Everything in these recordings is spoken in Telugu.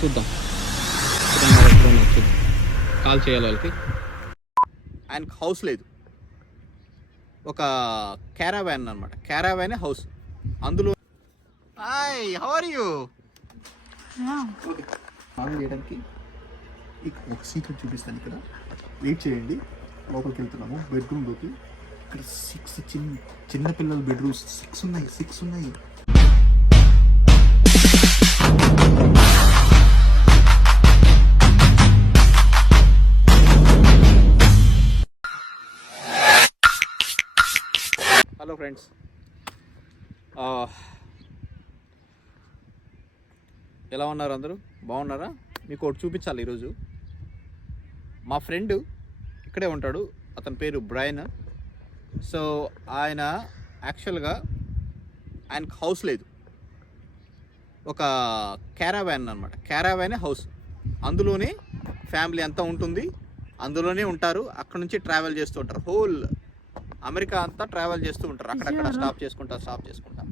చూద్దాం చూద్దాం కాల్ చేయాలి వాళ్ళకి. ఆయనకు హౌస్ లేదు, ఒక క్యారావాన్ అనమాట, క్యారావానే హౌస్. అందులో హాయ్ హౌ ఆర్ యూ స్నానం చేయడానికి ఒక సీక్రెట్ చూపిస్తాను. ఇక్కడ వెయిట్ చేయండి, లోపలికి వెళ్తున్నాము బెడ్రూమ్లోకి. ఇక్కడ 6 చిన్న పిల్లల బెడ్రూమ్స్ 6 ఉన్నాయి. హలో ఫ్రెండ్స్, ఎలా ఉన్నారు అందరూ? బాగున్నారా? మీకు ఒకటి చూపించాలి ఈరోజు. మా ఫ్రెండ్ ఇక్కడే ఉంటాడు, అతని పేరు బ్రైన్. సో ఆయన యాక్చువల్గా ఆయనకు హౌస్ లేదు, ఒక క్యారావాన్ అనమాట, క్యారావానే హౌస్. అందులోనే ఫ్యామిలీ అంతా ఉంటుంది, అందులోనే ఉంటారు. అక్కడ నుంచి ట్రావెల్ చేస్తూ ఉంటారు, హోల్ అమెరికా అంతా ట్రావెల్ చేస్తూ ఉంటారు, అక్కడక్కడ స్టాప్ చేసుకుంటా.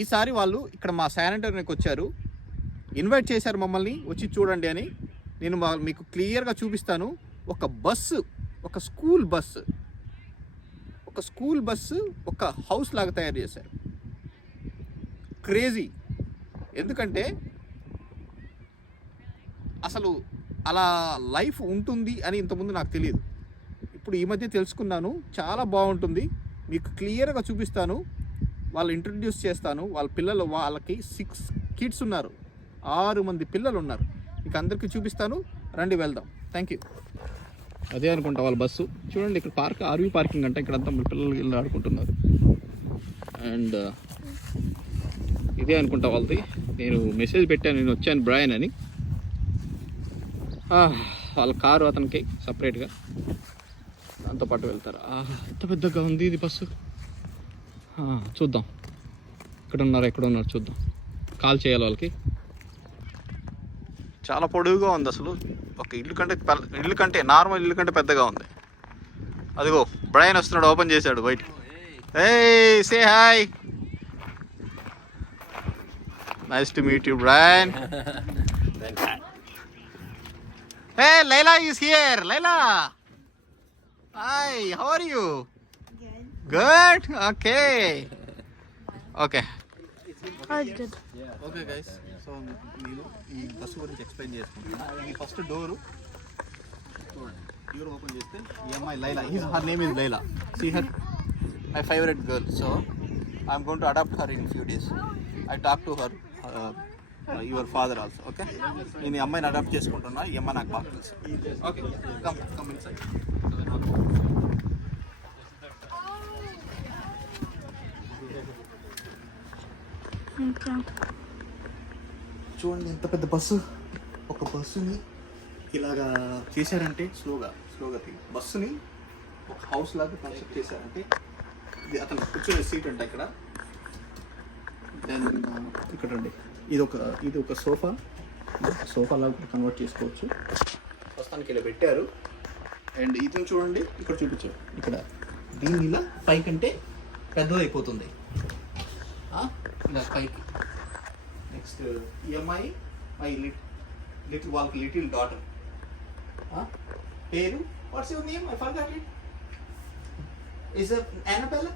ఈసారి వాళ్ళు ఇక్కడ మా శానిటరీకి వచ్చారు, ఇన్వైట్ చేశారు మమ్మల్ని, వచ్చి చూడండి అని. నేను మీకు క్లియర్గా చూపిస్తాను. ఒక బస్సు, ఒక స్కూల్ బస్సు ఒక హౌస్ లాగా తయారు చేశారు. క్రేజీ. ఎందుకంటే అసలు అలా లైఫ్ ఉంటుంది అని ఇంతకుముందు నాకు తెలియదు. ఇప్పుడు ఈ మధ్య తెలుసుకున్నాను. చాలా బాగుంటుంది, మీకు క్లియర్గా చూపిస్తాను. వాళ్ళు ఇంట్రడ్యూస్ చేస్తాను. వాళ్ళ పిల్లలు, వాళ్ళకి 6 kids ఉన్నారు, 6 మంది పిల్లలు ఉన్నారు. మీకు అందరికీ చూపిస్తాను, రండి వెళ్దాం. Thank you. అదే అనుకుంటా వాళ్ళ బస్సు. చూడండి, ఇక్కడ ఆర్వీ పార్కింగ్ అంట. ఇక్కడ అంతా పిల్లలు వెళ్ళి ఆడుకుంటున్నారు. అండ్ ఇదే అనుకుంటా వాళ్ళది. నేను మెసేజ్ పెట్టాను, నేను వచ్చాను బ్రైన్ అని. వాళ్ళ కారు అతనికి సపరేట్గా, దాంతో పాటు వెళ్తారు. ఎంత పెద్దగా ఉంది ఇది బస్సు. చూద్దాం ఎక్కడ ఉన్నారు చూద్దాం. కాల్ చేయాలి వాళ్ళకి. చాలా పొడవుగా ఉంది అసలు. ఒక ఇల్లు కంటే నార్మల్ ఇల్లు కంటే పెద్దగా ఉంది. అదిగో బ్రైన్ వస్తున్నాడు, ఓపెన్ చేశాడు బయట. Hey, say hi. Nice to meet you, Brian. Hey, Layla is here. Layla. Hi, how are you? Good. Okay. Okay. Okay, guys. So, నేను ఈ బస్సు గురించి ఎక్స్ప్లెయిన్ చేసుకుంటాను. ఈ ఫస్ట్ డోర్ ఓపెన్ చేస్తే ఈ అమ్మాయి Laila, her name is Laila. See her, my favorite girl. So I'm going to adopt her in few days. I talked to her, your father also. Okay, నేను ఈ అమ్మాయిని అడాప్ట్ చేసుకుంటున్నా. ఈ అమ్మాయి నాకు బాగా తెలుసు. Okay, come inside. చూడండి ఎంత పెద్ద బస్సు. ఒక బస్సుని ఇలాగా చేశారంటే స్లోగా బస్సుని ఒక హౌస్ లాగా కన్స్ట్రక్ట్ చేశారంటే, ఇది అతను కూర్చొని సీట్ అంట ఇక్కడ. దెన్ ఇక్కడ అండి, ఇది ఒక సోఫా లాగా కన్వర్ట్ చేసుకోవచ్చు. ప్రస్తుతానికి ఇలా పెట్టారు. అండ్ ఇతను చూడండి, ఇక్కడ చూపించారు. ఇక్కడ దీన్ని ఇలా పైకంటే పెద్దది అయిపోతుంది, ఇలా పైకి. నెక్స్ట్ ఈ అమ్మాయి మై వాళ్ళకి లిటిల్ డాటర్. పేరు what's your name? I forgot it. Is Annabelle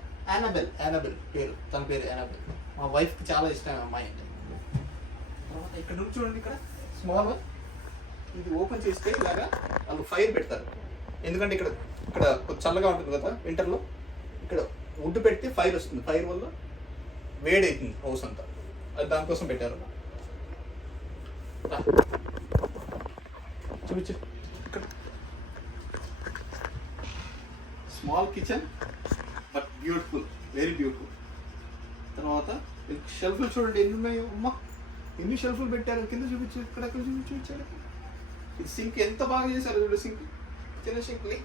పేరు, తన పేరు యానబెల్. మా వైఫ్కి చాలా ఇష్టం అమ్మాయి అంటే. తర్వాత ఇక్కడ నుంచి చూడండి, ఇక్కడ స్మాల్ వన్. ఇది ఓపెన్ చేస్తే ఇలాగా వాళ్ళు ఫైర్ పెడతారు. ఎందుకంటే ఇక్కడ కొంచెం చల్లగా ఉంటుంది కదా వింటర్లో. ఇక్కడ వుడ్ పెడితే ఫైర్ వస్తుంది, ఫైర్ వల్ల వేడి అవుతుంది హౌస్ అంతా. అది దానికోసం పెట్టారు. చూపించు, ఇక్కడ small kitchen but beautiful, very beautiful. తర్వాత షెల్ఫ్లు చూడండి ఎన్ని ఉన్నాయి. అమ్మా, ఎన్ని షెల్ఫ్లు పెట్టారు. కింద చూపించు, ఇక్కడ చూపించారు. ఇది సింక్ ఎంత బాగా చేశారు చూడు. సింక్, చిన్న సింక్ని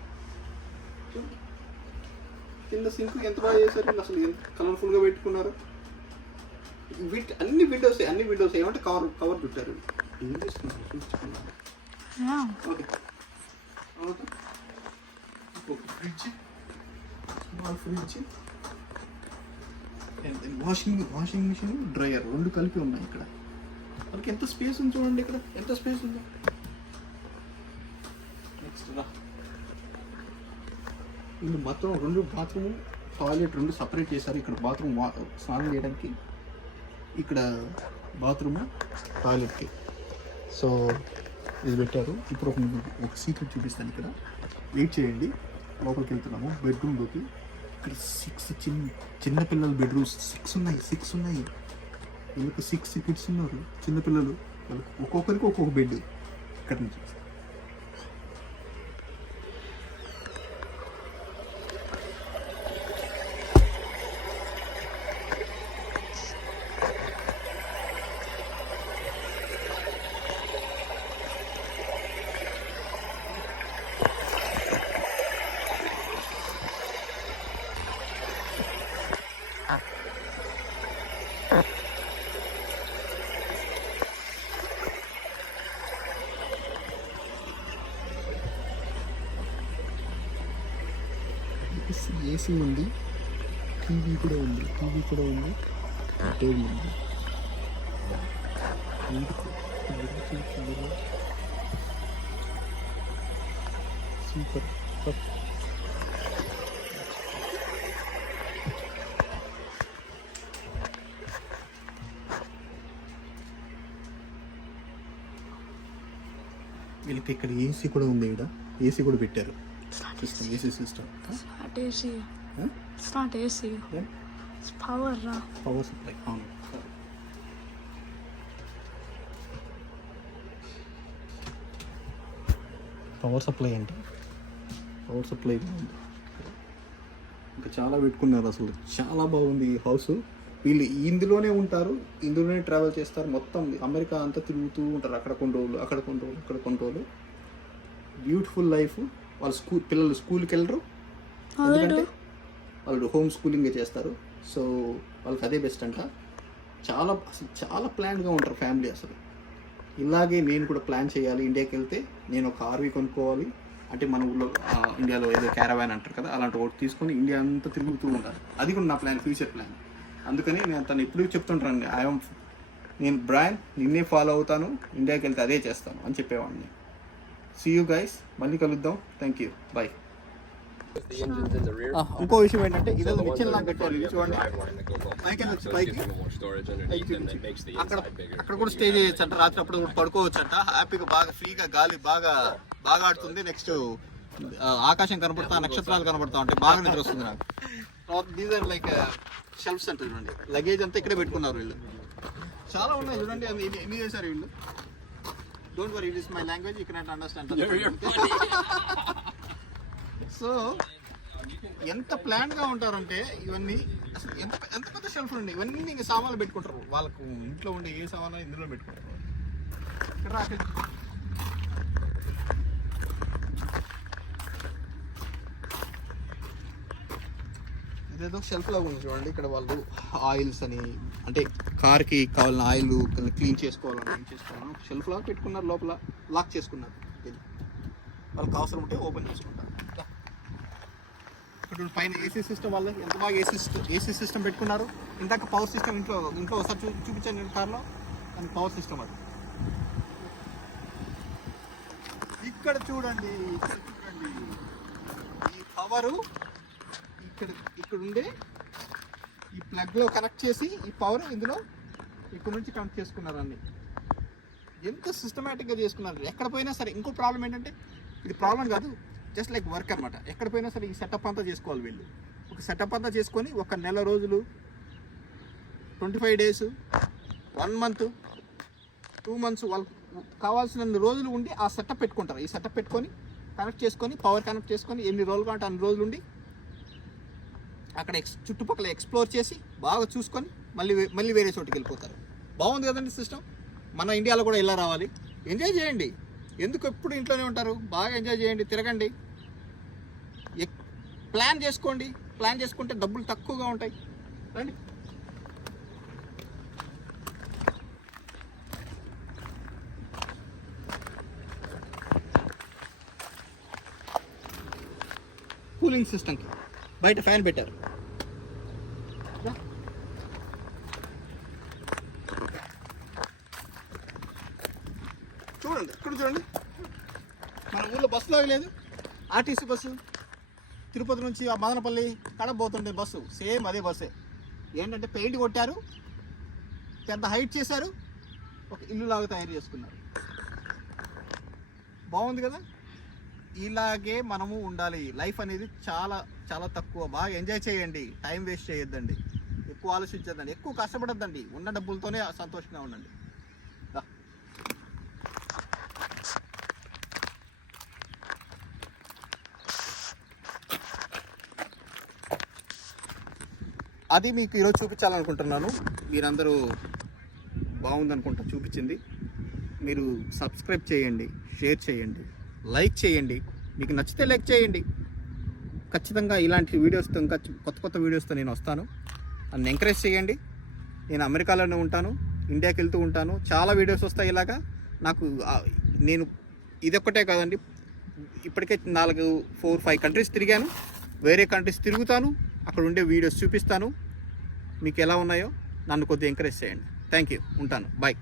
చూడు, కింద సింక్ ఎంత బాగా చేశారు. అసలు ఎంత కలర్ఫుల్గా పెట్టుకున్నారు. అన్ని విండోస్ ఏమంటే కవర్ చుట్టారు. ఏం చేసుకున్నారు చూపించుకున్నారు. Okay, fridge, small fridge, washing machine, dryer 2 కలిపి ఉన్నాయి ఇక్కడ. మనకి ఎంత స్పేస్ ఉంది చూడండి, ఇక్కడ ఎంత స్పేస్ ఉందో. నెక్స్ట్ రా, ఇది మొత్తం 2 బాత్రూమ్ టాయిలెట్ 2 సపరేట్ చేశారు. ఇక్కడ బాత్రూమ్ స్నానం చేయడానికి, ఇక్కడ బాత్రూమ్ టాయిలెట్కి. సో ఇది పెట్టారు. ఇప్పుడు ఒక సీక్రెట్ చూపిస్తాను. ఇక్కడ వెయిట్ చేయండి, లోపలికి వెళ్తున్నాము బెడ్రూమ్లోకి. ఇక్కడ 6 చిన్నపిల్లల బెడ్రూమ్స్ 6 ఉన్నాయి. వీళ్ళకి 6 కిడ్స్ ఉన్నారు చిన్నపిల్లలు. వాళ్ళకి ఒక్కొక్కరికి ఒక్కొక్క బెడ్. ఇక్కడ నుంచి ఏసీ ఉంది, టీవీ కూడా ఉంది, టేబుల్ ఉంది. సూపర్. వీళ్ళకి ఇక్కడ ఏసీ కూడా ఉంది. ఇక్కడ ఏసీ కూడా పెట్టారు. AC system. It's not AC. Huh? It's not AC. Yeah? It's power. Power supply. Power supply అంటే పవర్ సప్లై ఉంది. ఇంకా చాలా పెట్టుకున్నారు. అసలు చాలా బాగుంది ఈ హౌస్. వీళ్ళు ఇందులోనే ఉంటారు, ఇందులోనే ట్రావెల్ చేస్తారు. మొత్తం అమెరికా అంతా తిరుగుతూ ఉంటారు. అక్కడ కొన్ని రోజులు బ్యూటిఫుల్ లైఫ్. వాళ్ళ పిల్లలు స్కూల్కి వెళ్ళరు, ఎందుకంటే వాళ్ళు హోమ్ స్కూలింగే చేస్తారు. సో వాళ్ళకి అదే బెస్ట్ అంట. చాలా ప్లాన్గా ఉంటారు ఫ్యామిలీ. అసలు ఇలాగే నేను కూడా ప్లాన్ చేయాలి. ఇండియాకి వెళ్తే నేను ఒక RV కొనుక్కోవాలి. అంటే మన ఊళ్ళో ఇండియాలో ఏదో క్యారవాన్ అంటారు కదా, అలాంటి ఒకటి తీసుకొని ఇండియా అంతా తిరుగుతూ ఉండాలి. అది కూడా నా ప్లాన్, ఫ్యూచర్ ప్లాన్. అందుకని నేను తను ఎప్పుడు చెప్తుంటాను, నేను బ్రాయన్ నిన్నే ఫాలో అవుతాను, ఇండియాకి వెళ్తే అదే చేస్తాను అని చెప్పేవాడిని. See you guys, మళ్ళీ కలుద్దాం. Thank you, bye. ఇంకో విషయం ఏంటంటే ఇదే నిచ్చెన లాగా కట్టారు. ఇది చూడండి, అక్కడ కూడా స్టే చేయొచ్చు అంట. రాత్రి అప్పుడు పడుకోవచ్చు అంట. హ్యాపీగా బాగా ఫ్రీగా గాలి బాగా ఆడుతుంది. నెక్స్ట్ ఆకాశం కనపడతా, నక్షత్రాలు కనపడతా ఉంటాయి. బాగా నిద్ర వస్తుంది నాకు. దీస్ ఆర్ లైక్ షెల్ఫ్స్ అంటే చూడండి, లగేజ్ అంతా ఇక్కడే పెట్టుకున్నారు వీళ్ళు. చాలా ఉన్నాయి చూడండి. ఎన్ని చేశారు వీళ్ళు. Don't worry, it is my language, you cannot understand. So ఎంత ప్లాన్గా ఉంటారంటే ఇవన్నీ. అసలు ఎంత పెద్ద షెల్ఫ్లు ఉండే. ఇవన్నీ ఇంకా సామాన్లు పెట్టుకుంటారు. వాళ్ళకు ఇంట్లో ఉండే ఏ సామాన్లు ఇందులో పెట్టుకుంటారు. ఇదేదో షెల్ఫ్ లాగా ఉంది చూడండి. ఇక్కడ వాళ్ళు ఆయిల్స్ అని, అంటే కార్కి కావాలన్న ఆయిల్ క్లీన్ చేసుకోవాలని షెల్ఫ్ లాగా పెట్టుకున్నారు. లోపల లాక్ చేసుకున్నారు. వాళ్ళకి అవసరం ఉంటే ఓపెన్ చేసుకుంటారు. ఇక్కడ పైన ఏసీ సిస్టమ్ వల్ల ఎంత బాగా ఏసీ సిస్టమ్ పెట్టుకున్నారు. ఇందాక పవర్ సిస్టమ్ ఇంట్లో ఒకసారి చూపించాను కార్లో. అది పవర్ సిస్టమ్. అది ఇక్కడ చూడండి, ఈ పవరు ఇక్కడ ఉండే ఈ ప్లగ్లో కనెక్ట్ చేసి ఈ పవర్ ఇందులో ఇక్కడ నుంచి కనెక్ట్ చేసుకున్నారు. అన్ని ఎంత సిస్టమేటిక్గా చేసుకున్నారు. ఎక్కడ పోయినా సరే. ఇంకో ప్రాబ్లం ఏంటంటే, ఇది ప్రాబ్లం కాదు, జస్ట్ లైక్ వర్క్ అనమాట. ఎక్కడ పోయినా సరే ఈ సెటప్ అంతా చేసుకోవాలి వీళ్ళు. ఒక సెటప్ అంతా చేసుకొని 1 నెల రోజులు, 25 days, 1 month, 2 months వాళ్ళకి కావాల్సిన రోజులు ఉండి ఆ సెటప్ పెట్టుకుంటారు. ఈ సెటప్ పెట్టుకొని కనెక్ట్ చేసుకొని పవర్ కనెక్ట్ చేసుకొని ఎన్ని రోజులు కావాలంటే అన్ని రోజులు ఉండి అక్కడ చుట్టుపక్కల ఎక్స్ప్లోర్ చేసి బాగా చూసుకొని మళ్ళీ వేరే చోటుకి వెళ్ళిపోతారు. బాగుంది కదండి సిస్టమ్. మన ఇండియాలో కూడా ఇలా రావాలి. ఎంజాయ్ చేయండి. ఎందుకు ఎప్పుడు ఇంట్లోనే ఉంటారు? బాగా ఎంజాయ్ చేయండి, తిరగండి, ప్లాన్ చేసుకోండి. ప్లాన్ చేసుకుంటే డబ్బులు తక్కువగా ఉంటాయి. రండి. కూలింగ్ సిస్టమ్కి బయట ఫ్యాన్ పెట్టారు. చూడండి ఇక్కడ చూడండి, మన ఊళ్ళో బస్సులో లేదు, ఆర్టీసీ బస్సు తిరుపతి నుంచి ఆ మదనపల్లి కడప పోతుండే బస్సు, సేమ్ అదే బస్సే. ఏంటంటే పెయింట్ కొట్టారు, పెద్ద హైట్ చేశారు, ఒక ఇల్లు లాగా తయారు చేసుకున్నారు. బాగుంది కదా. ఇలాగే మనము ఉండాలి. లైఫ్ అనేది చాలా చాలా తక్కువ. బాగా ఎంజాయ్ చేయండి, టైం వేస్ట్ చేయొద్దండి, ఎక్కువ ఆలోచించద్దండి, ఎక్కువ కష్టపడద్దండి, ఉన్న డబ్బులతోనే సంతోషంగా ఉండండి. దా. అది మీకు ఈరోజు చూపించాలనుకుంటున్నాను. మీరందరూ బాగుందనుకుంటా చూపించింది. మీరు సబ్స్క్రైబ్ చేయండి, షేర్ చేయండి, లైక్ చేయండి. మీకు నచ్చితే లైక్ చేయండి. ఖచ్చితంగా ఇలాంటి వీడియోస్తో, ఇంకా కొత్త కొత్త వీడియోస్తో నేను వస్తాను. నన్ను ఎంకరేజ్ చేయండి. నేను అమెరికాలోనే ఉంటాను, ఇండియాకి వెళ్తూ ఉంటాను, చాలా వీడియోస్ వస్తాయి ఇలాగా నాకు. నేను ఇదొక్కటే కాదండి, ఇప్పటికే 4-5 కంట్రీస్ తిరిగాను, వేరే కంట్రీస్ తిరుగుతాను, అక్కడ ఉండే వీడియోస్ చూపిస్తాను. మీకు ఎలా ఉన్నాయో నన్ను కొద్దిగా ఎంకరేజ్ చేయండి. Thank you. ఉంటాను. బాయ్.